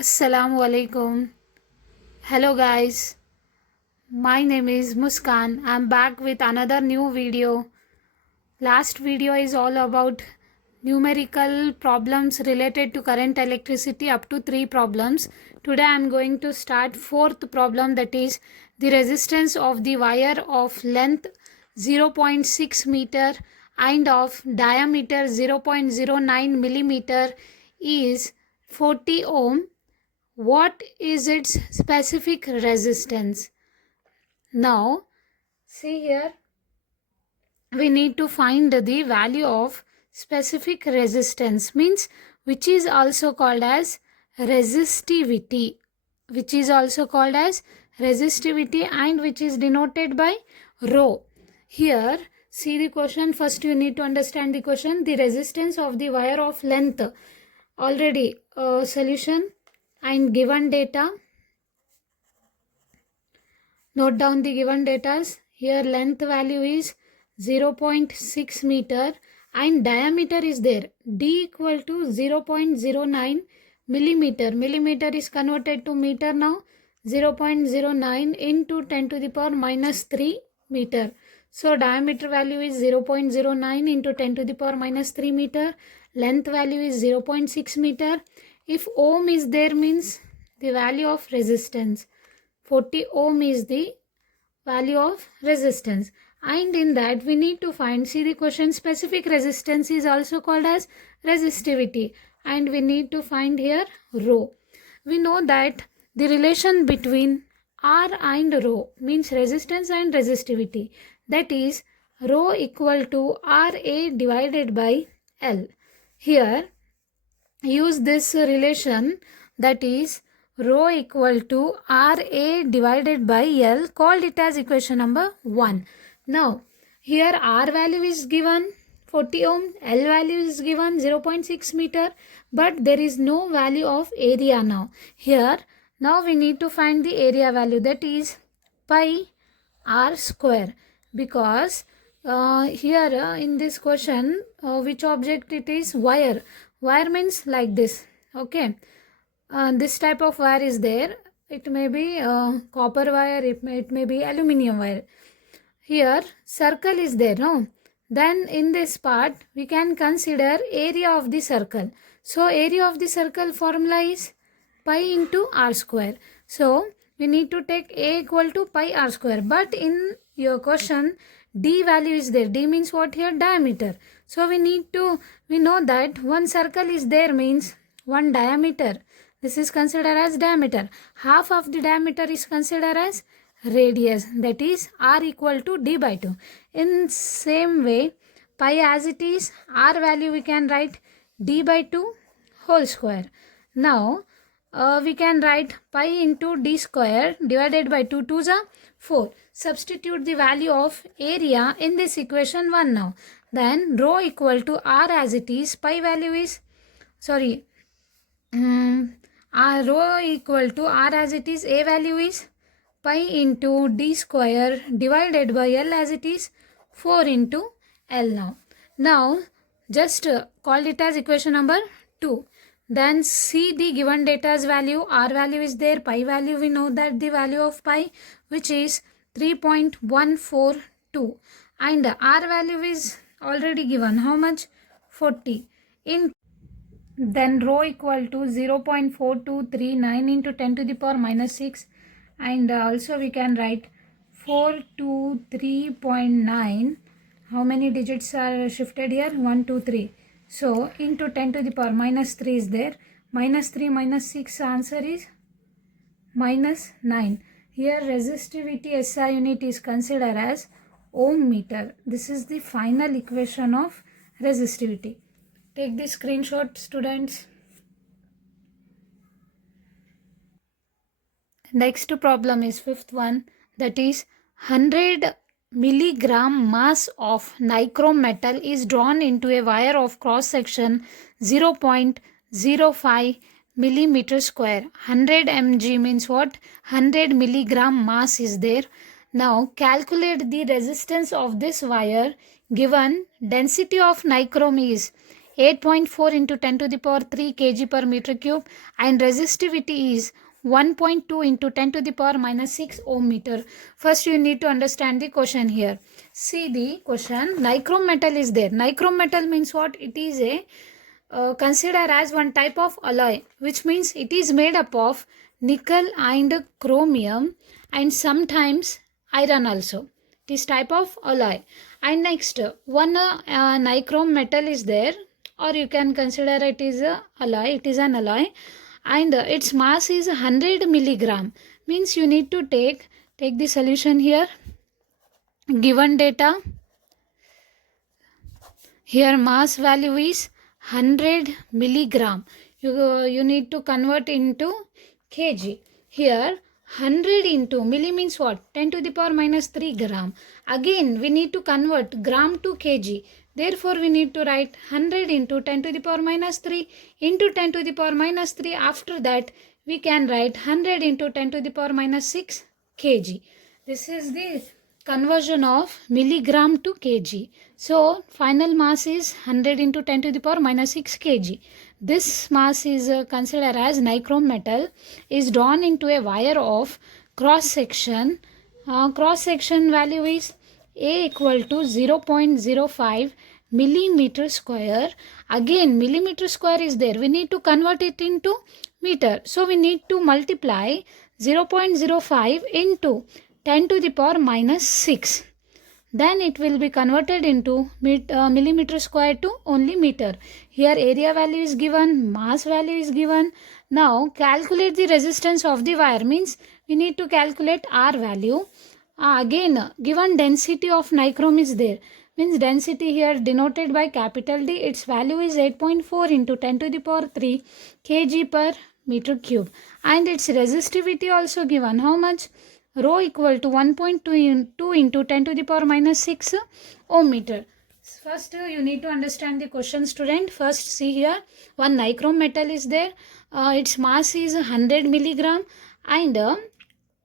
Assalamu alaikum. Hello guys. My name is Muskan. I'm back with another new video. Last video is all about numerical problems related to current electricity up to 3 problems. Today I'm going to start fourth problem, that is the resistance of the wire of length 0.6 meter and of diameter 0.09 millimeter is 40 ohm. What is its specific resistance? Now, see here, we need to find the value of specific resistance, means which is also called as resistivity, and which is denoted by rho. Here, see the question. First you need to understand the question. The resistance of the wire of length, already solution and given data. Note down the given data. Here length value is 0.6 meter and diameter is there. D equal to 0.09 millimeter. Millimeter is converted to meter now. 0.09 into 10 to the power minus 3 meter. So diameter value is 0.09 into 10 to the power minus 3 meter. Length value is 0.6 meter. If ohm is there, means the value of resistance. 40 ohm is the value of resistance, and in that we need to find, see the question, specific resistance is also called as resistivity, and we need to find here rho. We know that the relation between R and rho means resistance and resistivity, that is rho equal to RA divided by L. Here use this relation, that is rho equal to RA divided by L, called it as equation number 1. Now here R value is given 40 ohm, L value is given 0.6 meter, but there is no value of area now. Here now we need to find the area value, that is pi r square, because here in this question which object it is? Wire. Wire means like this. Okay, this type of wire is there. It may be copper wire, it may be aluminium wire. Here circle is there, no? Then in this part we can consider area of the circle. So area of the circle formula is pi into r square. So we need to take A equal to pi r square, but in your question D value is there. D means what here? Diameter. So we know that one circle is there, means one diameter. This is considered as diameter. Half of the diameter is considered as radius, that is r equal to d by 2. In same way, pi as it is, r value we can write d by 2 whole square. Now we can write pi into d square divided by 2 2s are 4. Substitute the value of area in this equation 1 now. Then rho equal to r as it is, pi value is, rho equal to r as it is, A value is pi into d square divided by L as it is 4 into L now. Just call it as equation number 2. Then see the given data's value. R value is there, pi value we know that the value of pi which is 3.142, and R value is already given, how much? 40. Then rho equal to 0.4239 into 10 to the power minus 6, and also we can write 423.9. how many digits are shifted here? 1 2 3. So into 10 to the power minus 3 is there. Minus 3 minus 6, answer is minus 9. Here resistivity SI unit is considered as ohm meter. This is the final equation of resistivity. Take the screenshot, students. Next problem is fifth one, that is 100 milligram mass of nichrome metal is drawn into a wire of cross section 0.05 millimeter square. 100 mg means what? 100 milligram mass is there. Now calculate the resistance of this wire given density of nichrome is 8.4 into 10 to the power 3 kg per meter cube, and resistivity is 1.2 into 10 to the power minus 6 ohm meter. First you need to understand the question here. See the question. Nichrome metal is there. Nichrome metal means what? It is a considered as one type of alloy, which means it is made up of nickel and chromium and sometimes iron also. It is type of alloy. And next one nichrome metal is there, or you can consider it is a alloy. It is an alloy, and its mass is 100 milligram. Means you need to take the solution here. Given data, here mass value is 100 milligram. You need to convert into kg. Here 100 into milli means what? 10 to the power minus 3 gram. Again we need to convert gram to kg. Therefore we need to write 100 into 10 to the power minus 3 into 10 to the power minus 3. After that we can write 100 into 10 to the power minus 6 kg. This is the conversion of milligram to kg. So final mass is 100 into 10 to the power minus 6 kg. This mass is considered as nichrome metal, is drawn into a wire of cross section. Cross section value is A equal to 0.05 millimeter square. Again millimeter square is there. We need to convert it into meter. So we need to multiply 0.05 into 10 to the power minus 6. Then it will be converted into millimeter square to only meter. Here area value is given, mass value is given. Now calculate the resistance of the wire, means we need to calculate R value. Again given density of nichrome is there, means density here denoted by capital D. Its value is 8.4 into 10 to the power 3 kg per meter cube, and its resistivity also given. How much? Rho equal to 1.2 into 10 to the power minus 6 ohm meter. First you need to understand the question, student. First see here, one nichrome metal is there. Its mass is 100 milligram, and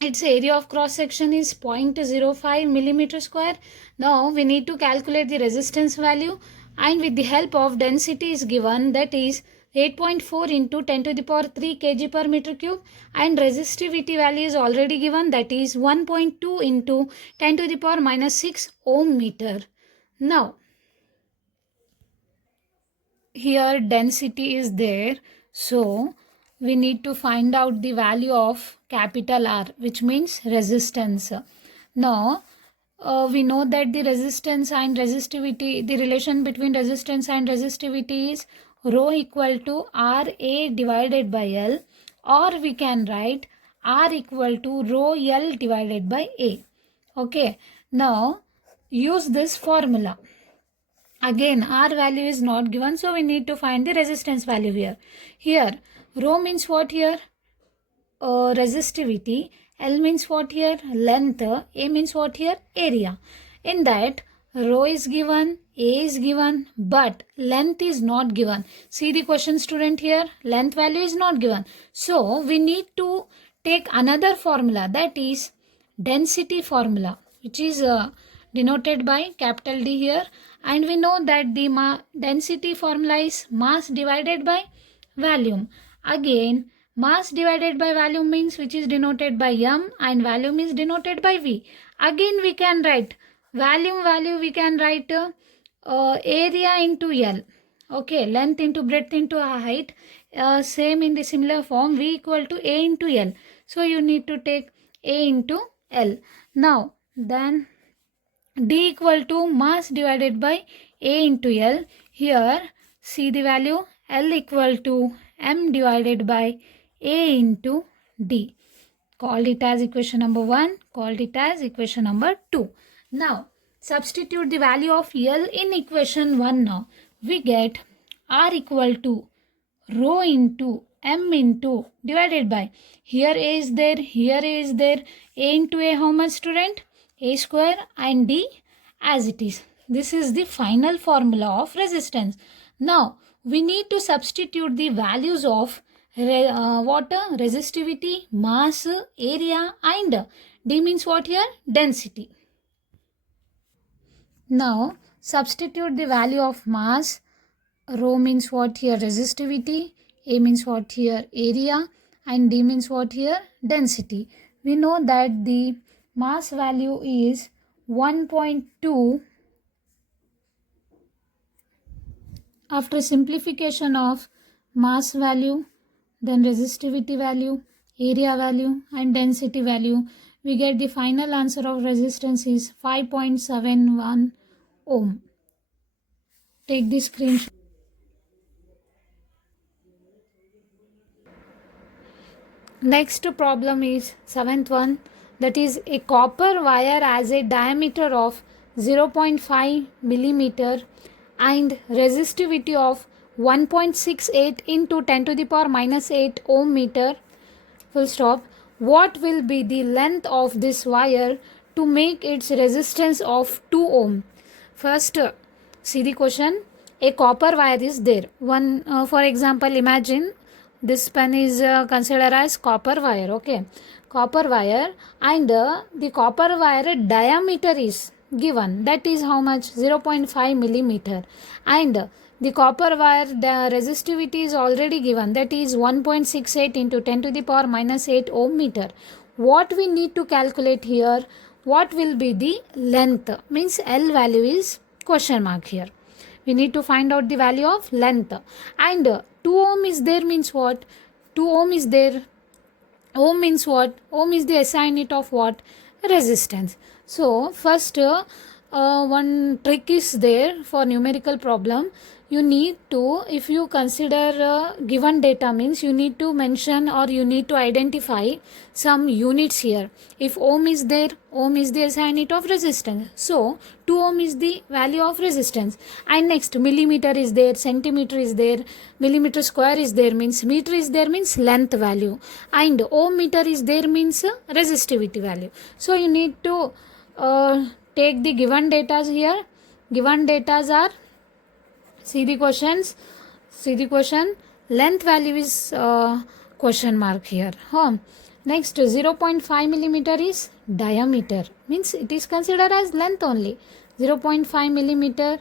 its area of cross section is 0.05 millimeter square. Now we need to calculate the resistance value, and with the help of density is given, that is 8.4 into 10 to the power 3 kg per meter cube, and resistivity value is already given, that is 1.2 into 10 to the power minus 6 ohm meter. Now here density is there, so we need to find out the value of capital R, which means resistance. Now we know that the resistance and resistivity, the relation between resistance and resistivity is rho equal to RA divided by L, or we can write R equal to rho L divided by A. Okay, now use this formula. Again R value is not given, so we need to find the resistance value here. Here rho means what here? Resistivity. L means what here? Length. A means what here? Area. In that rho is given, A is given, but length is not given. See the question, student, here. Length value is not given. So we need to take another formula, that is density formula, which is denoted by capital D here. And we know that the density formula is mass divided by volume. Again mass divided by volume means which is denoted by M, and volume is denoted by V. Again we can write volume value, we can write area into L. Okay, length into breadth into height. Same in the similar form, V equal to A into L. So you need to take A into L. Now then D equal to mass divided by A into L. Here see the value, L equal to M divided by A into D. Called it as equation number 1, called it as equation number 2. Now substitute the value of L in equation 1 now. We get R equal to rho into M into divided by, here A is there, here A is there, A into A, how much, student? A square, and D as it is. This is the final formula of resistance. Now we need to substitute the values of water, resistivity, mass, area, and D means what here? Density. Now substitute the value of mass Rho means what here? Resistivity. A means what here? Area. And D means what here? Density. We know that the mass value is 1.2. After simplification of mass value, then resistivity value, area value and density value, we get the final answer of resistance is 5.71 ohm. Take the screenshot. Next problem is 7th one, that is a copper wire has a diameter of 0.5 millimeter and resistivity of 1.68 into 10 to the power minus 8 ohm meter, full stop. What will be the length of this wire to make its resistance of 2 ohm? First, see the question. A copper wire is there. For example, imagine this pen is considered as copper wire. Okay, copper wire, and the copper wire diameter is given. That is how much? 0.5 millimeter. And the copper wire resistivity is already given. That is 1.68 into 10 to the power minus 8 ohm meter. What we need to calculate here? What will be the length? Means L value is question mark here. We need to find out the value of length. And 2 ohm is there means what? 2 ohm is there. Ohm means what? Ohm is the SI unit of what? Resistance. So first one trick is there for numerical problem. You need to, if you consider given data, means you need to mention or you need to identify some units here. If ohm is there, ohm is the SI unit of resistance. So 2 ohm is the value of resistance. And next millimeter is there, centimeter is there, millimeter square is there, means meter is there, means length value. And ohm meter is there, means resistivity value. So you need to take the given data here. Given data are, see the questions. See the question. Length value is question mark here. Next 0.5 millimeter is diameter. Means it is considered as length only. 0.5 millimeter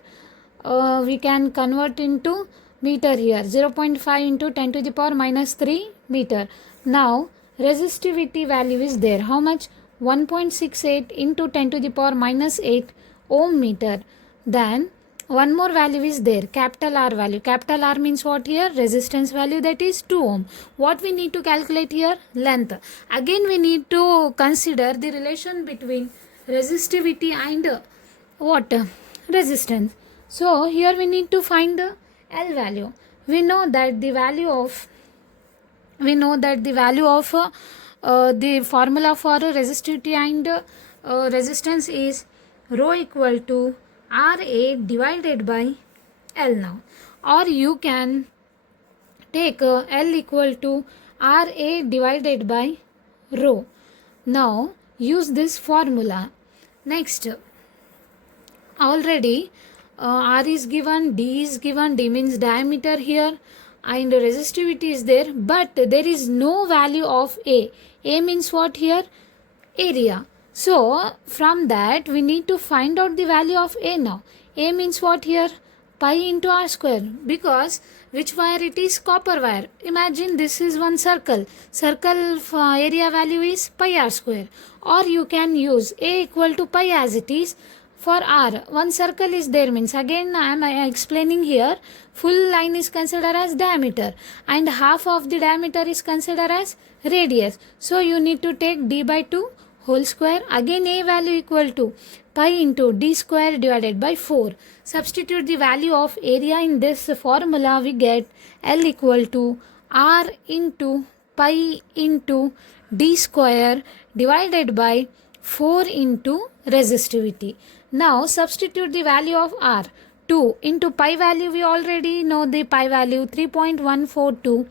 we can convert into meter here. 0.5 into 10 to the power minus 3 meter. Now resistivity value is there. How much? 1.68 into 10 to the power minus 8 ohm meter. Then one more value is there, capital R value. Capital R means what here? Resistance value, that is 2 ohm. What we need to calculate here? Length. Again we need to consider the relation between resistivity and what? Resistance. So here we need to find the L value. We know that the value of the formula for resistivity and resistance is rho equal to RA divided by L now. Or you can take L equal to RA divided by rho. Now use this formula. Next, already R is given, D is given, D means diameter here, and resistivity is there, but there is no value of A. A means what here? Area. So from that we need to find out the value of A now. A means what here? Pi into R square, because which wire it is? Copper wire. Imagine this is one circle. Circle area value is pi R square. Or you can use A equal to pi as it is. For R, one circle is there, means again I am explaining here, full line is considered as diameter and half of the diameter is considered as radius. So you need to take D by 2 whole square. Again A value equal to pi into D square divided by 4. Substitute the value of area in this formula. We get L equal to R into pi into D square divided by 4 into resistivity. Now substitute the value of R. 2 into pi value, we already know the pi value 3.142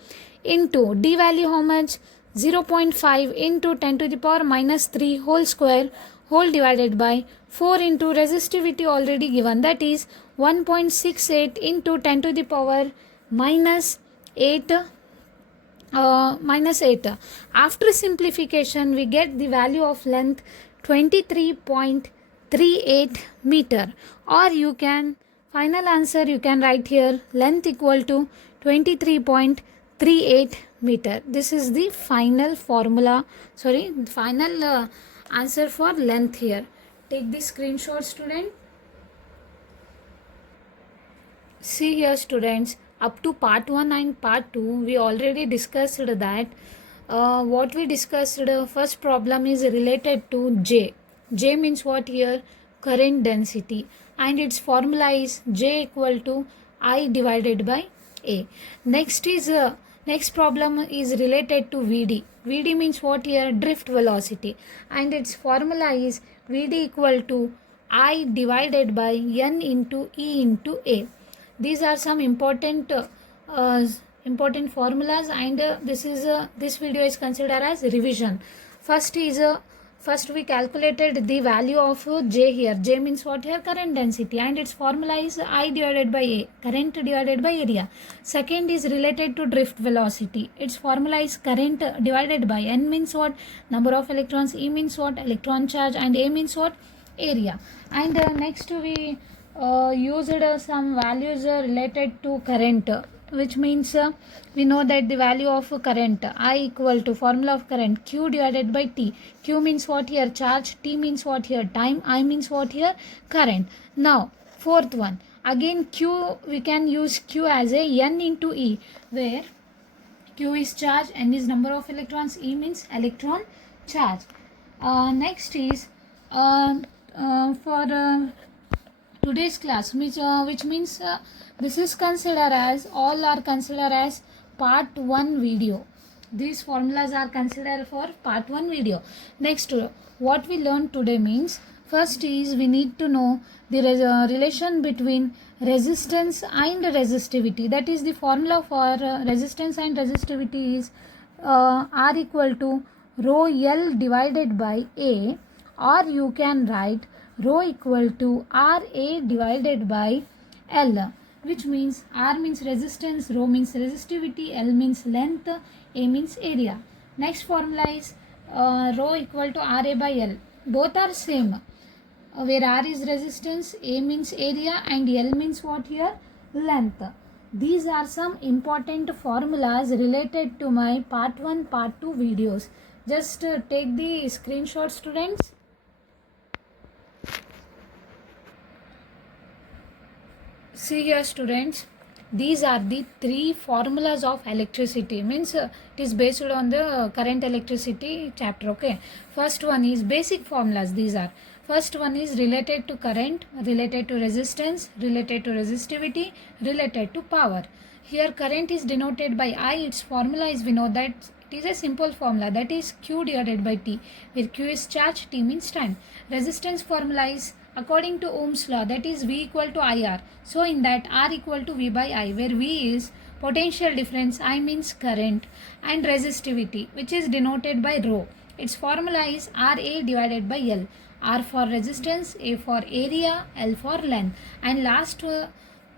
into D value how much? 0.5 into 10 to the power minus 3 whole square whole divided by 4 into resistivity already given, that is 1.68 into 10 to the power minus 8. After simplification we get the value of length 23.38 meter, or you can Final answer you can write here, length equal to 23.38 meter. This is the final formula, final answer for length here. Take the screenshot, student. See here, students, up to part 1 and part 2 we already discussed that what we discussed, first problem is related to J. J means what here? Current density, and its formula is J equal to I divided by A. Next problem is related to VD. VD means what here? Drift velocity, and its formula is VD equal to I divided by N into E into A. These are some important formulas, and this video is considered as revision. First we calculated the value of J here. J means what here? Current density, and its formula is I divided by A, current divided by area. Second is related to drift velocity. Its formula is current divided by N means what? Number of electrons, E means what? Electron charge, and A means what? Area. And next we used some values related to current, which means we know that the value of current I equal to formula of current Q divided by T. Q means what here? Charge. T means what here? Time. I means what here? Current. Now fourth one, again Q, we can use Q as a N into E, where Q is charge, N is number of electrons, E means electron charge. Next is for today's class, which means this is considered as, all are considered as part 1 video. These formulas are considered for part 1 video. Next, what we learned today means, first is we need to know the relation between resistance and resistivity. That is, the formula for resistance and resistivity is R equal to rho L divided by A, or you can write rho equal to RA divided by L, which means R means resistance, rho means resistivity, L means length, A means area. Next formula is rho equal to RA by L. Both are same, where R is resistance, A means area, and L means what here? Length. These are some important formulas related to my part 1, part 2 videos. Just take the screenshot, students. See here, students, these are the 3 formulas of electricity. Means it is based on the current electricity chapter. Okay, first one is basic formulas. These are, first one is related to current, related to resistance, related to resistivity, related to power. Here current is denoted by I. Its formula is, we know that it is a simple formula, that is Q divided by T, where Q is charge, T means time. Resistance formula is according to Ohm's law, that is V equal to IR. So in that, R equal to V by I, where V is potential difference, I means current, and resistivity, which is denoted by rho. Its formula is RA divided by L. R for resistance, A for area, L for length. And last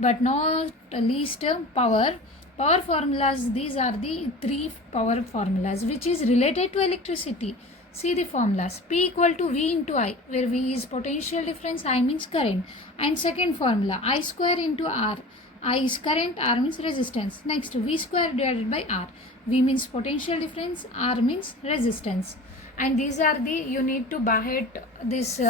but not least, power. Power formulas, these are the 3 power formulas which is related to electricity. See the formulas. P equal to V into I, where V is potential difference, I means current. And second formula, I square into R. I is current, R means resistance. Next, V square divided by R. V means potential difference, R means resistance. And these are the, you need to by heart these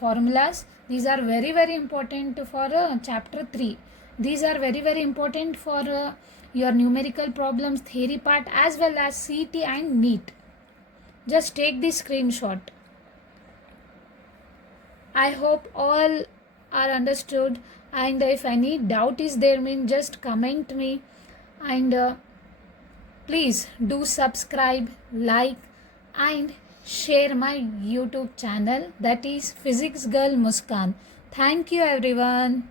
formulas. These are very, very important for chapter 3. These are very, very important for your numerical problems theory part as well as CET and NEET. Just take the screenshot. I hope all are understood, and if any doubt is there, mean just comment me, and please do subscribe, like, and share my YouTube channel, that is Physics Girl Muskan. Thank you everyone.